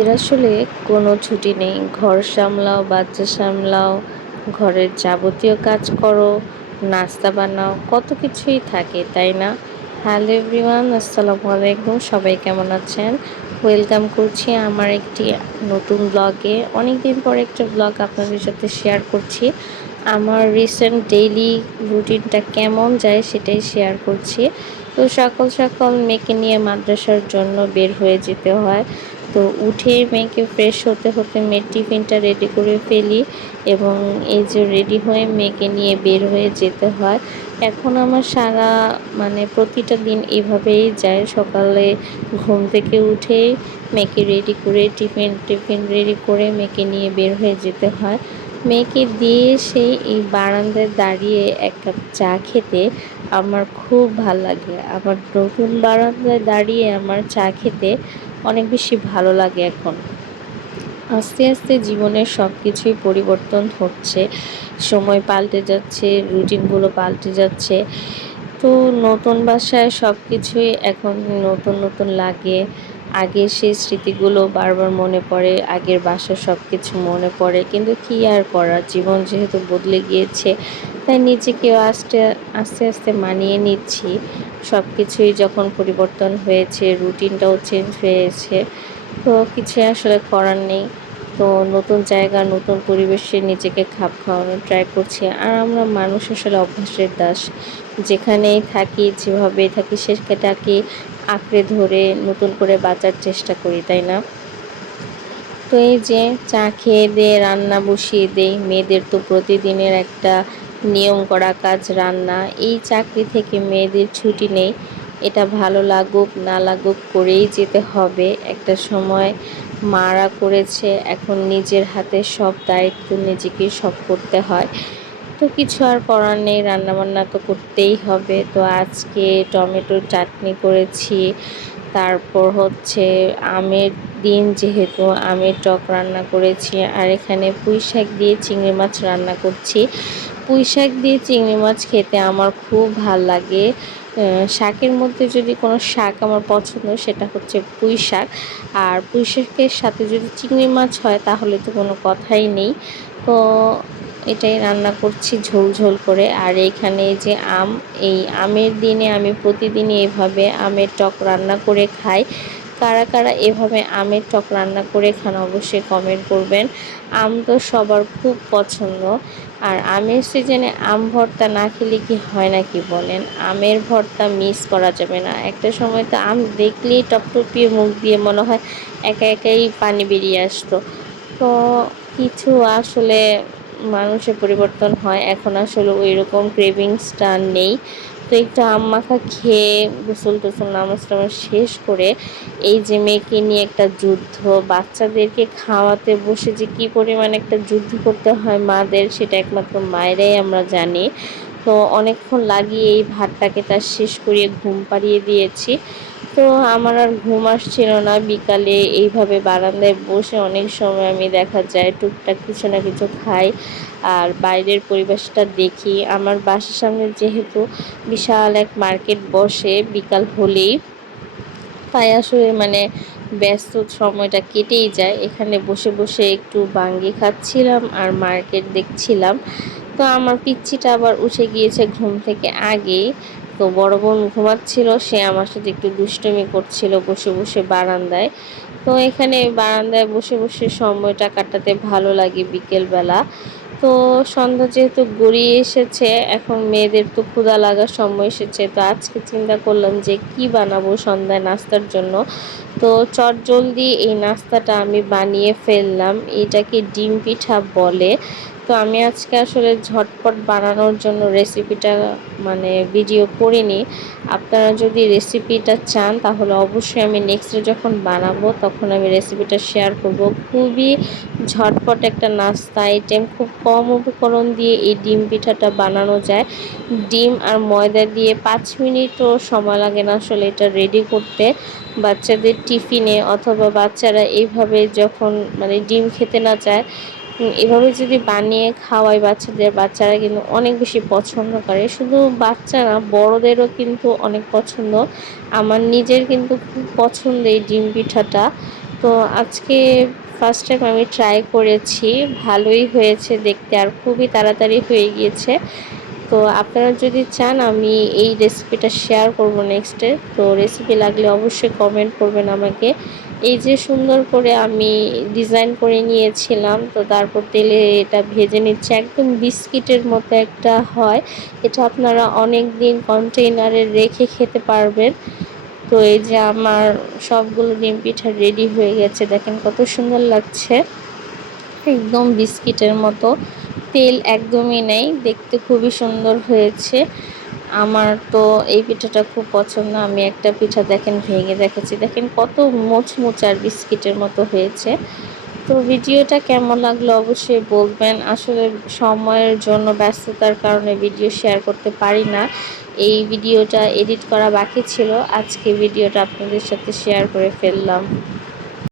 এর আসলে কোনো ছুটি নেই। ঘর সামলাও, বাচ্চা সামলাও, ঘরের যাবতীয় কাজ করো, নাস্তা বানাও, কত কিছুই থাকে, তাই না? হ্যালো এভরিওয়ান, আসসালামু আলাইকুম। সবাই কেমন আছেন? ওয়েলকাম করছি আমার একটি নতুন ব্লগে। অনেকদিন পর একটা ব্লগ আপনাদের সাথে শেয়ার করছি। আমার রিসেন্ট ডেইলি রুটিনটা কেমন যায় সেটাই শেয়ার করছি। তো সকাল সকাল মেয়েকে নিয়ে মাদ্রাসার জন্য বের হয়ে যেতে হয়। তো উঠে মেয়েকে ফ্রেশ হতে হতে মেয়ের টিফিনটা রেডি করে ফেলি এবং এই যে রেডি হয়ে মেয়েকে নিয়ে বের হয়ে যেতে হয়। এখন আমার সারা প্রতিটা দিন এভাবেই যায়। সকালে ঘুম থেকে উঠেই মেয়েকে রেডি করে টিফিন রেডি করে মেয়েকে নিয়ে বের হয়ে যেতে হয়। মেয়েকে দিয়ে সেই এই বারান্দায় দাঁড়িয়ে এক কাপ চা খেতে আমার খুব ভাল লাগে। আমার নতুন বারান্দায় দাঁড়িয়ে আমার চা খেতে অনেক বেশি ভালো লাগে এখন। আস্তে আস্তে জীবনের সব কিছুই পরিবর্তন হচ্ছে, সময় পাল্টে যাচ্ছে, রুটিনগুলো পাল্টে যাচ্ছে। তো নতুন বাসায় সব কিছুই এখন নতুন নতুন লাগে। আগের সেই স্মৃতিগুলো বারবার মনে পড়ে, আগের বাসার সব কিছু মনে পড়ে, কিন্তু কী আর করার, জীবন যেহেতু বদলে গিয়েছে তাই নিজেকেও আস্তে আস্তে আস্তে মানিয়ে নিচ্ছি। সব কিছুই যখন পরিবর্তন হয়েছে, রুটিনটাও চেঞ্জ হয়েছে, তো কিছু আসলে করার নেই। তো নতুন জায়গা, নতুন পরিবেশে নিজেকে খাপ খাওয়ানোর ট্রাই করছি। আর আমরা মানুষ আসলে অভ্যাসের দাস। যেখানেই থাকি, যেভাবেই থাকি, সেটাকে আঁকড়ে ধরে নতুন করে বাঁচার চেষ্টা করি, তাই না? তো এই যে চা খেয়ে দিয়ে রান্না বসিয়ে দেই। মেয়েদের তো প্রতিদিনের একটা নিয়ম করা কাজ রান্না। এই চাকরি থেকে মেয়েদের ছুটি নেই। এটা ভালো লাগুক না লাগুক করেই যেতে হবে। একটা সময় মারা করেছে, এখন নিজের হাতে সব দায়িত্ব, নিজেকেই সব করতে হয়। তো কিছু আর করার নেই, রান্নাবান্না তো করতেই হবে। তো আজকে টমেটোর চাটনি করেছি। তারপর হচ্ছে আমের দিন, যেহেতু আমের টক রান্না করেছি। আর এখানে পুঁই শাক দিয়ে চিংড়ি মাছ রান্না করছি। পুঁই শাক দিয়ে চিংড়ি মাছ খেতে আমার খুব ভাল লাগে। শাকের মধ্যে যদি কোনো শাক আমার পছন্দ, সেটা হচ্ছে পুঁই শাক। আর পুঁই শাকের সাথে যদি চিংড়ি মাছ হয় তাহলে তো কোনো কথাই নেই। তো এটাই রান্না করছি ঝোল ঝোল করে। আর এইখানে যে আম, এই আমের দিনে আমি প্রতিদিনই এভাবে আমের টক রান্না করে খাই। কারা কারা এভাবে আমের টক রান্না করে খান অবশ্যই কমেন্ট করবেন। আম তো সবার খুব পছন্দ। আর আমের সিজনে আম ভর্তা না খেলে কি হয় নাকি বলেন? আমের ভর্তা মিস করা যাবে না। একটা সময় তো আম দেখলেই টপটপিয়ে মুখ দিয়ে মনে হয় একা একাই পানি বেরিয়ে আসতো। তো কিছু আসলে মানুষের পরিবর্তন হয়, এখন আসলে ওই রকম ক্রেভিংসটা নেই। তো একটু আম মাখা খেয়ে গোসল টোসল নামাজ টামাজ শেষ করে এই যে মেয়েকে নিয়ে একটা যুদ্ধ, বাচ্চাদেরকে খাওয়াতে বসে যে কী পরিমাণে একটা যুদ্ধ করতে হয় মাদের, সেটা একমাত্র মায়েরাই আমরা জানি। তো অনেকক্ষণ লাগিয়ে এই ভাতটাকে তার শেষ করিয়ে ঘুম পাড়িয়ে দিয়েছি। তো আমার আর ঘুম আসছিল না। বিকালে এইভাবে বারান্দায় বসে অনেক সময় আমি দেখা যায় টুকটাক কিছু না কিছু খাই আর বাইরের পরিবেশটা দেখি। আমার বাসার সামনে যেহেতু বিশাল এক মার্কেট বসে বিকাল হলেই, তাই আসলে ব্যস্ত সময়টা কেটেই যায়। এখানে বসে বসে একটু বাঙ্গি খাচ্ছিলাম আর মার্কেট দেখছিলাম। তো আমার পিচ্চিটা আবার উঠে গিয়েছে ঘুম থেকে আগেই। তো বড় বোন ঘুমাচ্ছিল, সে আমার সাথে একটু দুষ্টুমি করছিল বসে বসে বারান্দায়। তো এখানে বারান্দায় বসে বসে সময়টা কাটাতে ভালো লাগে বিকেলবেলা। তো সন্ধ্যা যেহেতু গড়িয়ে এসেছে, এখন মেয়েদের তো ক্ষুধা লাগার সময় এসেছে। তো আজকে চিন্তা করলাম যে কি বানাবো সন্ধ্যায় নাস্তার জন্য। তো চটজলদি এই নাস্তাটা আমি বানিয়ে ফেললাম। এটাকে ডিম পিঠা বলে। তো আমি আজকে আসলে ঝটপট বানানোর জন্য রেসিপিটা ভিডিও করিনি। আপনারা যদি রেসিপিটা চান তাহলে অবশ্যই আমি নেক্সটে যখন বানাবো তখন আমি রেসিপিটা শেয়ার করব। খুবই ঝটপট একটা নাস্তা আইটেম, খুব কম উপকরণ দিয়ে এই ডিম পিঠাটা বানানো যায়। ডিম আর ময়দা দিয়ে 5 মিনিটও সময় লাগে না আসলে এটা রেডি করতে। বাচ্চাদের টিফিনে অথবা বাচ্চারা এইভাবে যখন ডিম খেতে না চায়, এভাবে যদি বানিয়ে খাওয়াই বাচ্চাদের, বাচ্চারা কিন্তু অনেক বেশি পছন্দ করে। শুধু বাচ্চারা, বড়দেরও কিন্তু অনেক পছন্দ। আমার নিজের কিন্তু খুব পছন্দ এই ডিম পিঠাটা। তো আজকে ফার্স্ট টাইম আমি ট্রাই করেছি, ভালোই হয়েছে দেখতে আর খুবই তাড়াতাড়ি হয়ে গিয়েছে। তো আপনারা যদি চান আমি এই রেসিপিটা শেয়ার করব নেক্সটে, তো রেসিপি লাগলে অবশ্যই কমেন্ট করবেন আমাকে। এই যে সুন্দর করে আমি ডিজাইন করে নিয়েছিলাম, তো তারপর তেলে এটা ভেজে নিচ্ছে, একদম বিস্কিটের মতো একটা হয়। এটা আপনারা অনেক দিন কন্টেইনারে রেখে খেতে পারবেন। তো এই যে আমার সবগুলো ডিম পিঠা রেডি হয়ে গেছে, দেখেন কত সুন্দর লাগছে, একদম বিস্কিটের মতো, তেল একদমই নেই, দেখতে খুবই সুন্দর হয়েছে। আমার তো এই পিঠাটা খুব পছন্দ। আমি একটা পিঠা দেখেন ভেঙে দেখেছি, দেখেন কত মোচমোচ আর বিস্কিটের মতো হয়েছে। তো ভিডিওটা কেমন লাগলো অবশ্যই বলবেন। আসলে সময়ের জন্য, ব্যস্ততার কারণে ভিডিও শেয়ার করতে পারি না। এই ভিডিওটা এডিট করা বাকি ছিল, আজকে ভিডিওটা আপনাদের সাথে শেয়ার করে ফেললাম।